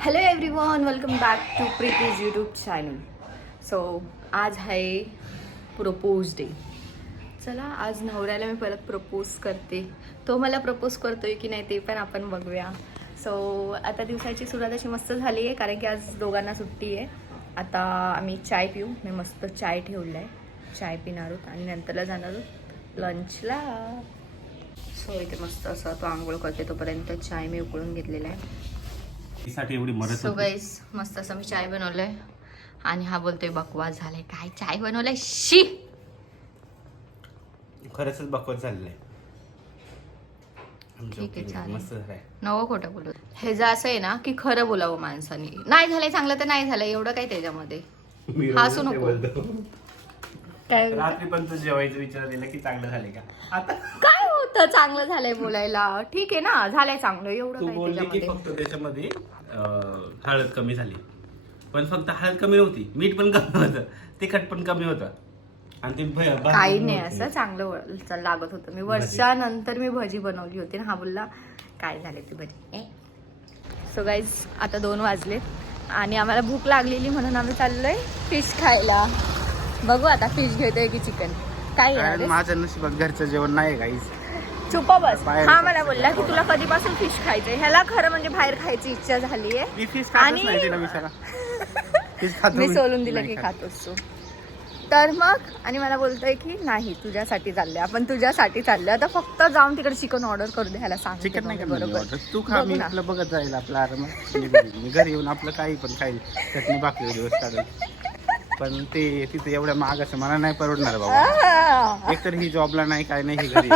Hello everyone, welcome back to Preeti's YouTube channel. So आज आहे propose day. चला आज नवऱ्याला मी परत प्रपोज करते. तो मला प्रपोज करतोय की नाही ते पण आपण बघूया. सो आता दिवसाची सुरुवात अशी मस्त झाली आहे कारण की आज दोघांना सुट्टी आहे. आता आम्ही चाय पिऊ. मी मस्त चाय ठेवला आहे, चाय पिणार आहोत आणि नंतरला जाणार आहोत लंचला. सो इथे मस्त असं तो आंघोळ करते तोपर्यंत चाय मी उकळून घेतलेला आहे. सो गाईस मस्त असं मी चाय बनवलंय आणि हा बोलतोय बकवास झालाय. काय चाय बनवलंय? शी, खरंच बकवास झालेलं आहे. ठीक आहे चालेल, मस्त झालंय. नवं खोटं बोलू. हे जर असं आहे ना की खरं बोलावं माणसाने. नाही झालंय चांगलं तर नाही झालं, एवढं काय त्याच्यामध्ये हसू नको. काय रात्री पण तू जेवायचं विचार दिला की चांगलं झाले का? आता काय होतं चांगलं झालंय बोलायला? ठीक आहे ना, झालंय चांगलं, एवढं तू काय बोलली की त्याच्यामध्ये. फक्त त्याच्यामध्ये हळद कमी झाली, पण फक्त हळद कमी नव्हती, मीठ पण कमी होतं, तिखट पण कमी होतं आणि ते काही नाही, असं चांगलं लागत होतं. मी वर्षानंतर मी भजी बनवली होती ना. हा बोलला काय झाले ती भजी. सो गाईज आता 2 वाजले आणि आम्हाला भूक लागलेली म्हणून आम्ही चाललोय फिश खायला. बघू आता फिश घेतोय की चिकन. काय घेणार? माझं नशिबात घरचं जेवण नाही गाईस. चुपा बस. हा मला बोलला की तुला कधीपासून फिश खायचंय. ह्याला खरं म्हणजे बाहेर खायची इच्छा झालीये आणि मी सोलून दिलं की खातोस तू. तर मग आणि मला बोलतोय की नाही तुझ्यासाठी चाललंय, आपण तुझ्यासाठी चाललोय. आता फक्त जाऊन तिकडे चिकन ऑर्डर करू दे. ह्याला सांग चिकन नाही बरोबर. तू खा, मी आपलं बघत जाईल आपलं आरामात. मी घरी येऊन आपलं काही पण खाईल, चटणी भाकरी दिवस काढेल. पण ते तिथे एवढ्या महाग असं मला नाही परवडणार बाबा. एकतर ही जॉबला नाही काय नाही, ही घरी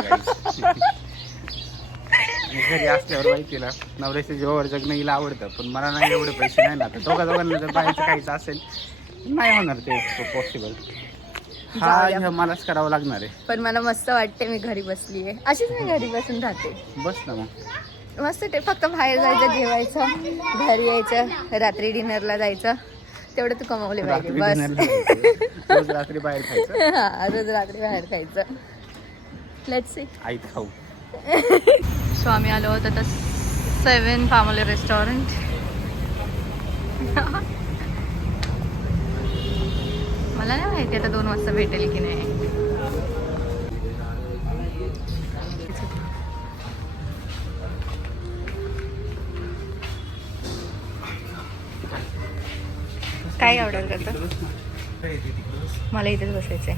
घरी असल्यावर माहिती ना नवऱ्याच्या जीवावर जगणं हिला आवडतं, पण मला नाही एवढे पैसे नाही ना. दोघांना जर बाहेरचं खायचं असेल नाही होणार ते पॉसिबल. हा मलाच करावं लागणार आहे. पण मला मस्त वाटते, मी घरी बसली आहे. अशीच मी घरी बसून राहते. बस ना मग मस्त. ते फक्त बाहेर जायचं, जेवायचं, घरी यायचं, रात्री डिनरला जायचं, तेवढं तू कमवले पाहिजे बस. रोज रात्री बाहेर खायचं. हा, रोज रात्री बाहेर खायचं. Let's see. आईत खाऊ. सो आम्ही आलो होतो आता 7 फॅमिली रेस्टॉरंट. मला नाही माहिती आता 2 वाजता भेटेल की नाही. काय ऑर्डर करतो? मला इथेच बसायचंय.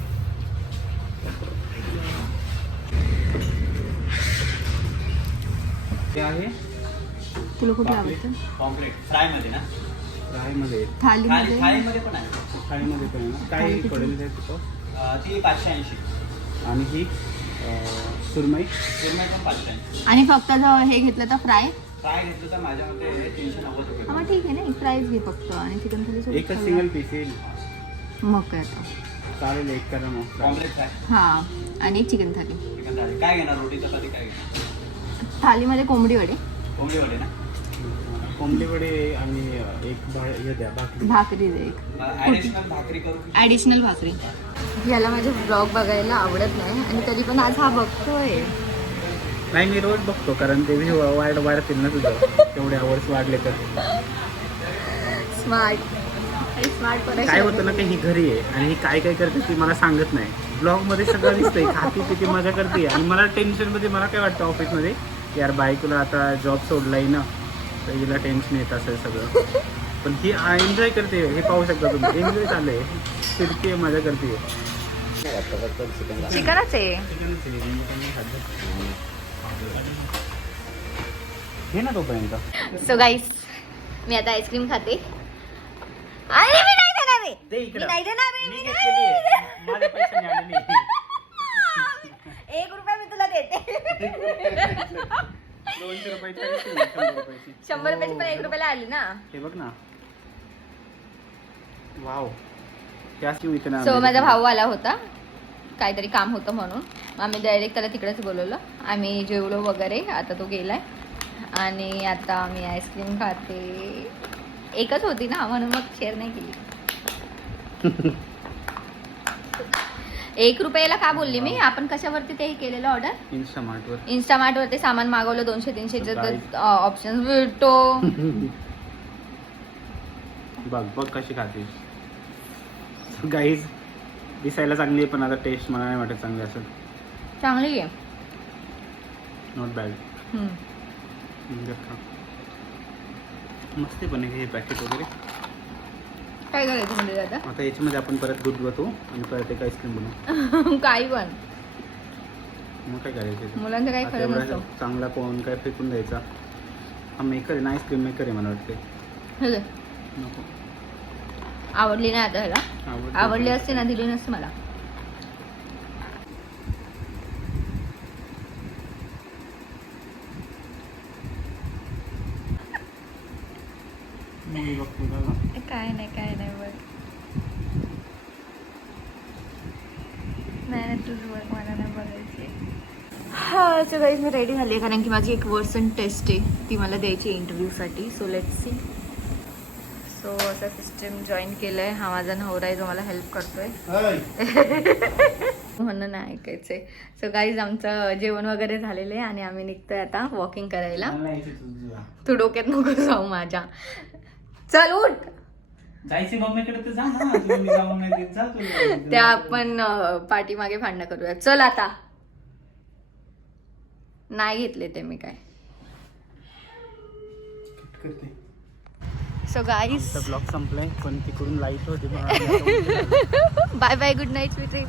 ते आहे तुला कुठे आवडतं? पॉम्प्लेट फ्राय मध्ये ना? फ्राय मध्ये, थालीमध्ये थालीमध्ये पण आहे. थालीमध्ये पण आहे ना? काय पडेल ते तिथं? ती 580 आणि ही सुरमई पण 580. आणि फक्त जर हे घेतलं तर फ्राय घेतलं तर माझ्या मते 390 रुपये. हा ठीक आहे ना, फ्राईज घे फक्त आणि चिकन थाली एकच सिंगल पीस येईल. मग काय आता चालेल, एक करा मग पॉम्प्लेट फ्राय. हा आणि चिकन थाली. चिकन थाली काय घेणार? रोटी चपाती काय घेणार? थालीमध्ये कोंबडी वडे. कोंबडी वडे ना? कोंबडी वडे आणि एक हे द्या, भाकरी दे एक. ॲडिशनल भाकरी करू. ॲडिशनल भाकरी. याला माझे ब्लॉग बघायला आवडत नाही आणि तरी पण आज हा बघतोय. नाही, मी रोज बघतो कारण ते वाढतील ना तुझं. तेवढे आवर्स वाढले तर. स्मार्ट काय होतं ना की ही घरी आहे आणि ही काय काय करते ती मला सांगत नाही. ब्लॉग मध्ये सगळं दिसतंय, खाती पिती मजा करते. आणि मला टेन्शन मध्ये मला काय वाटतं ऑफिसमध्ये, यार बायकोला आता जॉब सोडलाय ना तर हिला टेन्शन येत असेल सगळं. पण ही एन्जॉय करते, हे पाहू शकता तुम्ही. एन्जॉय चाललंय, फिरते, मजा करते. चिकनच आहे. हे ना तोपर्यंत. सो गाईस मी आता आईस्क्रीम खाते. अरे मी नाही देणार आहे. दे इकडं. मी नाही देणार आहे. मी घेतलेली आहे. माझ्या पैशाने आलेली आहे. 1 रुपया मी तुला देते. 200 रुपयाची, 100 रुपयाची. 100 रुपयाची पण 1 रुपयाला आली ना. हे बघ ना. वाव. त्याच इथं. सो माझा भाऊ आला होता, काहीतरी काम होतं म्हणून. आम्ही डायरेक्ट त्याला तिकडेच बोलवलं. आम्ही जेवलो वगैरे. आता तो गेलाय आणि आता आम्ही आईस्क्रीम खाते. एकच होती ना म्हणून मग शेअर नाही केली. 1 रुपयाला का बोलली मी? आपण कशावरती ते केलेलं ऑर्डर? इंस्टामार्ट वरती सामान मागवलं 200-300 ऑप्शन भेटतो. बघ बघ कशी खाते गाईज. दिसायला चांगली आहे पण आता टेस्ट मला नाही वाटत चांगली असेल. चांगली आहे. Not bad. मस्त आहे पण हे पॅकेट वगैरे. काय करायचं म्हणजे आता? आता याच्यामध्ये आपण परत दूध बनवतो आणि परत एक आईस्क्रीम बनवू. काही पण मग काय करायचं? मुलांचं काही आता खरं एवढा नसतं. चांगला कोण काय फेकून द्यायचा. हा मेकर आहे ना, आईस्क्रीम मेकर आहे मला वाटते. हे घे. नको. आवडली नाही आता ह्याला. आवडली असते ना दिली नसते मला. मूवी बघतो का? काय नाही बघ. नाही तुझं बघ, मला नाही बघायची. हा सो गाईज मी रेडी झाली आहे कारण की माझी एक वर्सन टेस्ट आहे ती मला द्यायची इंटरव्ह्यूसाठी. So let's see. सो असं सिस्टम जॉईन केलं आहे. हा माझा नवरा आहे जो मला हेल्प करतोय. म्हणणं नाही ऐकायचंय. सो गाईज आमचं जेवण वगैरे झालेलं आहे आणि आम्ही निघतोय आता वॉकिंग करायला. तू डोक्यात नको जाऊ माझ्या. चल उठ. जायचे मम्मीकडे तर जा ना. तुम्ही जाऊन नाही देत, जा तुला. त्या आपण पाठीमागे भांडणं करूया. चल आता. नाही घेतले ते मी काय. सो गाईज ब्लॉग संपलाय पण तिकडून लाईट होती. Bye bye good night sweet dream.